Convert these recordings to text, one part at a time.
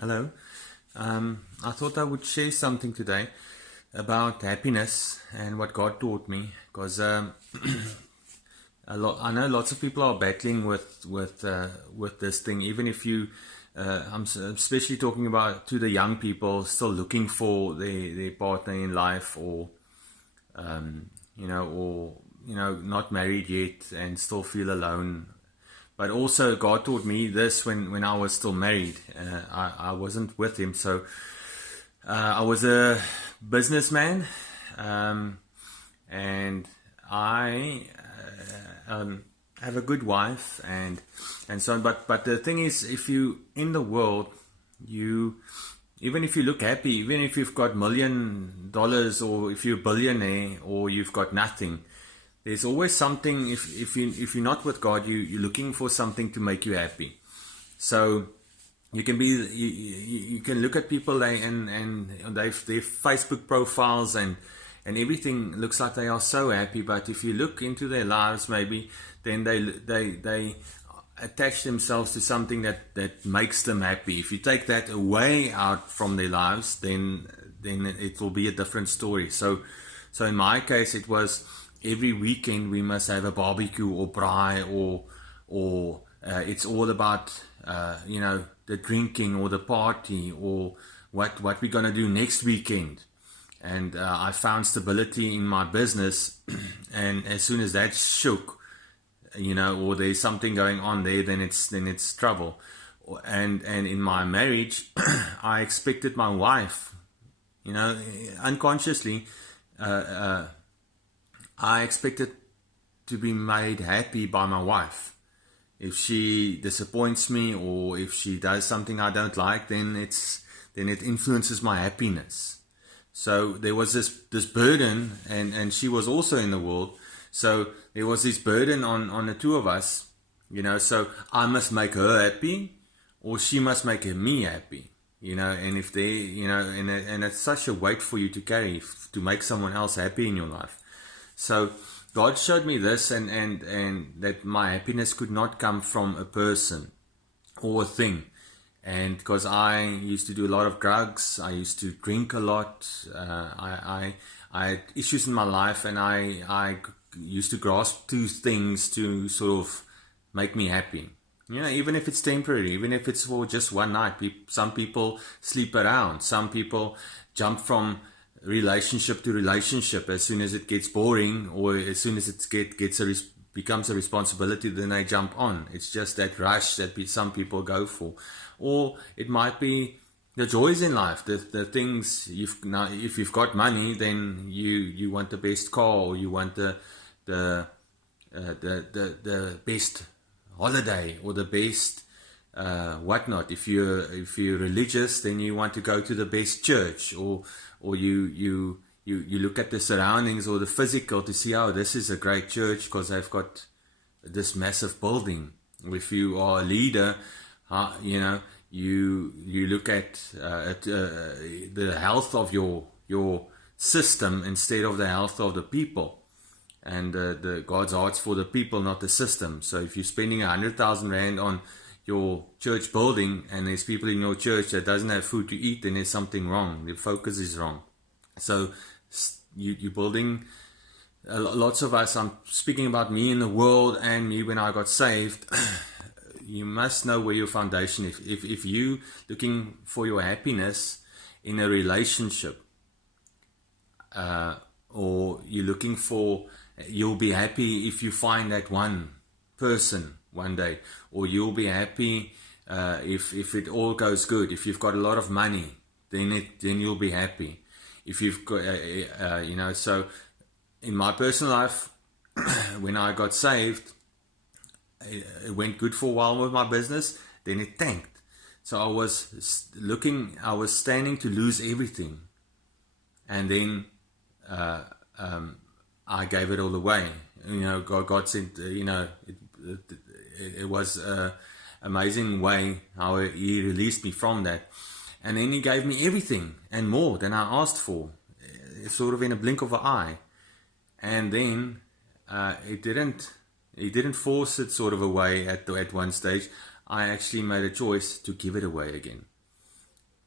Hello. I thought I would share something today about happiness and what God taught me, because I know lots of people are battling with this thing. Even if you, especially talking about to the young people still looking for their partner in life, or not married yet and still feel alone. But also, God taught me this when I was still married. I wasn't with Him, so I was a businessman, and I have a good wife, and so on. But the thing is, if you in the world, you even if you look happy, even if you've got $1 million, or if you're a billionaire, or you've got nothing, there's always something. If you're not with God, you're looking for something to make you happy. So you can look at people, they've their Facebook profiles, and everything looks like they are so happy. But if you look into their lives, maybe then they attach themselves to something that makes them happy. If you take that away out from their lives, then it will be a different story. So in my case, it was every weekend we must have a barbecue or braai, or it's all about the drinking or the party, or what we're gonna do next weekend. And I found stability in my business, and as soon as that shook, or there's something going on there, then it's trouble. And in my marriage, I expected my wife, unconsciously, I expected to be made happy by my wife. If she disappoints me, or if she does something I don't like, then it influences my happiness. So there was this burden, and she was also in the world. So there was this burden on the two of us, so I must make her happy, or she must make me happy, and if and it's such a weight for you to carry, to make someone else happy in your life. So God showed me this, and that my happiness could not come from a person or a thing. And because I used to do a lot of drugs, I used to drink a lot, I had issues in my life, and I used to grasp to things to sort of make me happy. Even if it's temporary, even if it's for just one night. Some people sleep around. Some people jump from relationship to relationship. As soon as it gets boring, or as soon as it becomes a responsibility, then they jump on. It's just that rush that some people go for. Or it might be the joys in life, the things. If you've got money, then you want the best car, or you want the best holiday, or the best whatnot. If you're religious, then you want to go to the best church, or you look at the surroundings or the physical to see, oh, this is a great church because they've got this massive building. If you are a leader, you look at the health of your system instead of the health of the people. And the God's heart's for the people, not the system. So if you're spending 100,000 rand on your church building, and there's people in your church that doesn't have food to eat, then there's something wrong. The focus is wrong. So you're building. Lots of us, I'm speaking about me in the world and me when I got saved. You must know where your foundation is. If you looking for your happiness in a relationship, or you're looking for, you'll be happy if you find that one person one day, or you'll be happy if it all goes good. If you've got a lot of money, then you'll be happy. If you've got so in my personal life, when I got saved, it went good for a while with my business, then it tanked. So I was standing to lose everything, and then I gave it all away. God said, it was an amazing way how He released me from that. And then He gave me everything and more than I asked for, sort of in a blink of an eye. And then He didn't force it sort of away at one stage. I actually made a choice to give it away again.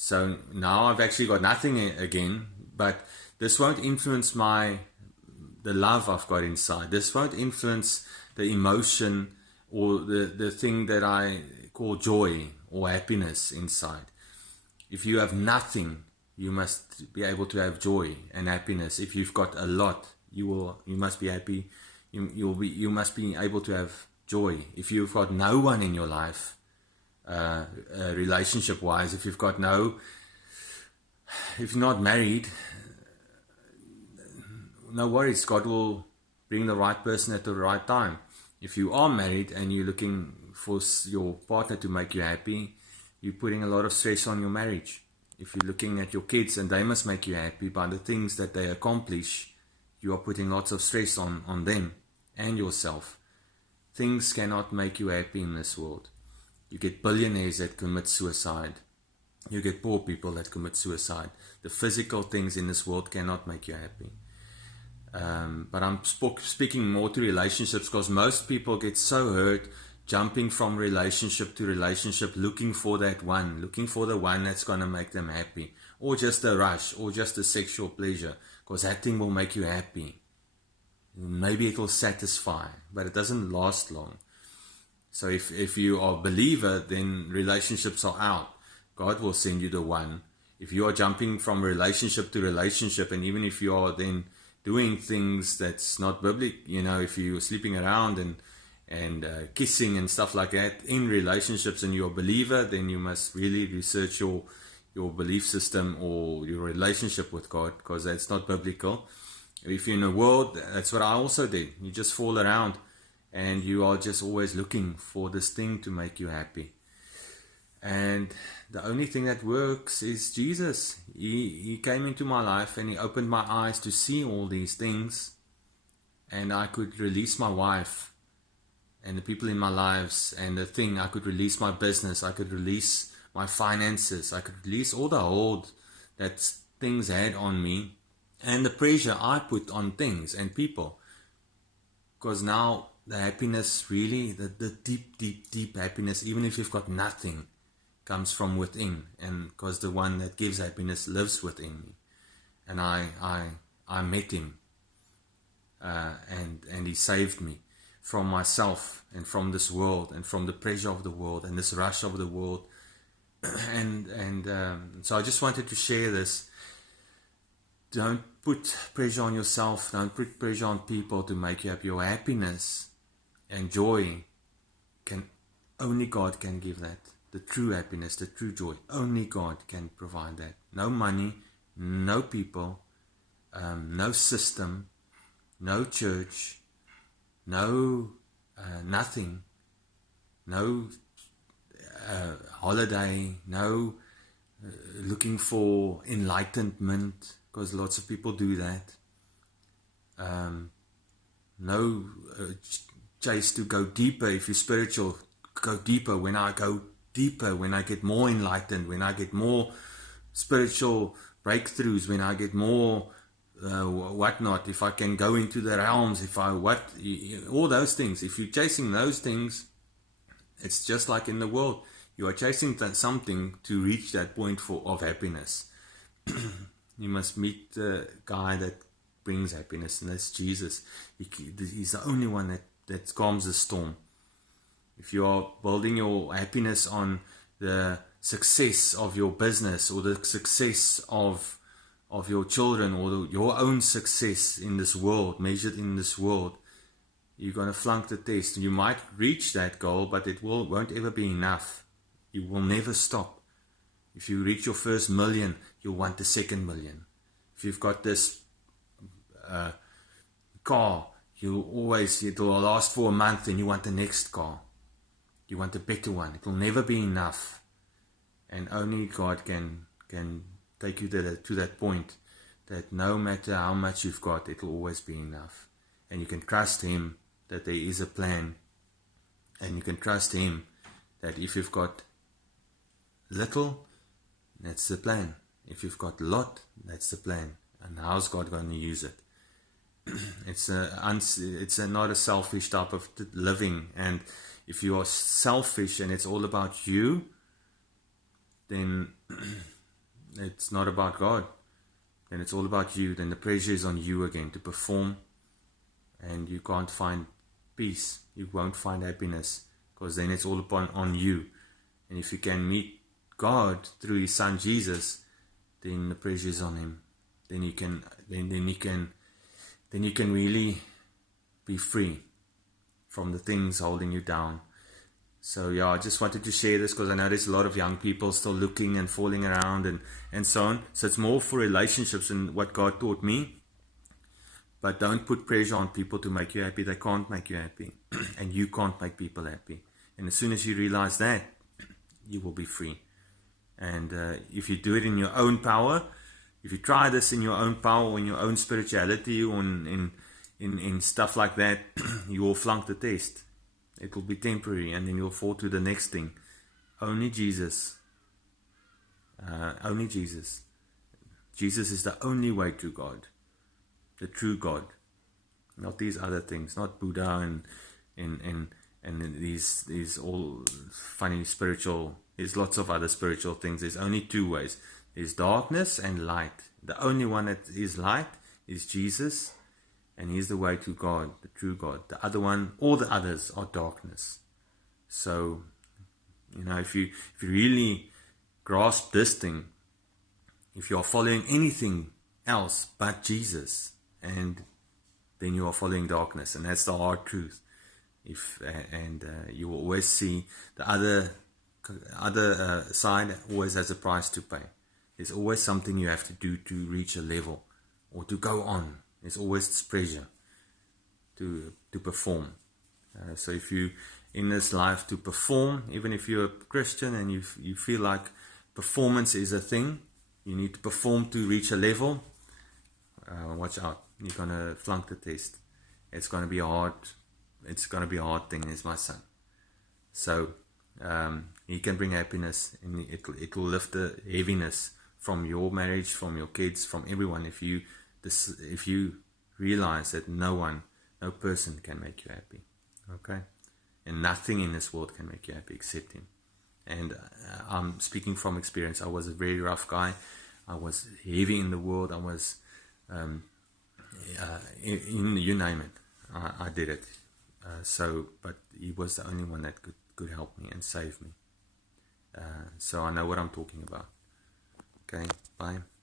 So now I've actually got nothing again, but this won't influence the love I've got inside. This won't influence the emotion or the thing that I call joy or happiness inside. If you have nothing, you must be able to have joy and happiness. If you've got a lot, you must be happy. You must be able to have joy. If you've got no one in your life, relationship wise, if you're not married, no worries, God will bring the right person at the right time. If you are married and you're looking for your partner to make you happy, you're putting a lot of stress on your marriage. If you're looking at your kids and they must make you happy by the things that they accomplish, you are putting lots of stress on them and yourself. Things cannot make you happy in this world. You get billionaires that commit suicide. You get poor people that commit suicide. The physical things in this world cannot make you happy. But I'm speaking more to relationships, because most people get so hurt jumping from relationship to relationship, looking for the one that's going to make them happy, or just a rush, or just a sexual pleasure, because that thing will make you happy. Maybe it will satisfy, but it doesn't last long. So if you are a believer, then relationships are out. God will send you the one. If you are jumping from relationship to relationship, and even if you are then doing things that's not biblical, if you're sleeping around and kissing and stuff like that in relationships, and you're a believer, then you must really research your belief system or your relationship with God, because that's not biblical. If you're in a world, that's what I also did. You just fall around and you are just always looking for this thing to make you happy. And the only thing that works is Jesus. He came into my life and he opened my eyes to see all these things, and I could release my wife and the people in my lives, and I could release my business, I could release my finances, I could release all the hold that things had on me, and the pressure I put on things and people. Because now the happiness, really, the deep, deep, deep happiness, even if you've got nothing, comes from within. And because the one that gives happiness lives within me. And I met him, and he saved me from myself and from this world and from the pressure of the world and this rush of the world. So I just wanted to share this. Don't put pressure on yourself. Don't put pressure on people to make you happy. Your happiness and joy, only God can give that. The true happiness, the true joy, only God can provide that. No money, no people, no system, no church, no nothing, no holiday, no looking for enlightenment, because lots of people do that. No chase to go deeper. If you're spiritual, go deeper. When I go deeper, when I get more enlightened, when I get more spiritual breakthroughs, when I get more whatnot, if I can go into the realms, all those things. If you're chasing those things, it's just like in the world. You are chasing something to reach that point of happiness. You must meet the guy that brings happiness, and that's Jesus. He's the only one that calms the storm. If you are building your happiness on the success of your business, or the success of your children, or your own success in this world, measured in this world, you're going to flunk the test. You might reach that goal, but it won't ever be enough. You will never stop. If you reach your first million, you'll want the second million. If you've got this car, it'll last for a month, and you want the next car. You want a better one. It will never be enough. And only God can take you to that point, that no matter how much you've got, it will always be enough. And you can trust Him that there is a plan. And you can trust Him that if you've got little, that's the plan. If you've got a lot, that's the plan. And how's God going to use it? It's not a selfish type of living. And if you are selfish and it's all about you, then it's not about God. Then it's all about you. Then the pressure is on you again to perform, and you can't find peace. You won't find happiness, because then it's all on you. And if you can meet God through His Son Jesus, then the pressure is on Him. Then you can really be free from the things holding you down. So yeah, I just wanted to share this because I know there's a lot of young people still looking and falling around and so on. So it's more for relationships and what God taught me. But don't put pressure on people to make you happy. They can't make you happy. And you can't make people happy. And as soon as you realize that, you will be free. And if you do it in your own power, if you try this in your own power or in your own spirituality or in stuff like that, you will flunk the test. It will be temporary, and then you'll fall to the next thing. Only Jesus. Only Jesus. Jesus is the only way to God. The true God. Not these other things. Not Buddha and these all funny spiritual. There's lots of other spiritual things. There's only two ways. There's darkness and light. The only one that is light is Jesus. And He's the way to God, the true God. The other one, all the others are darkness. So, if you really grasp this thing, if you are following anything else but Jesus, and then you are following darkness, and that's the hard truth. You will always see the other side always has a price to pay. There's always something you have to do to reach a level or to go on. There's always this pressure to perform. So if you in this life to perform, even if you're a Christian and you feel like performance is a thing, you need to perform to reach a level, watch out. You're going to flunk the test. It's going to be hard. It's going to be a hard thing, is my son. So He can bring happiness, and it will lift the heaviness from your marriage, from your kids, from everyone. If you realize that no person can make you happy, okay, and nothing in this world can make you happy except Him. And I'm speaking from experience. I was a very rough guy. I was heavy in the world. I was you name it. I did it. But He was the only one that could help me and save me. So I know what I'm talking about. Okay, bye.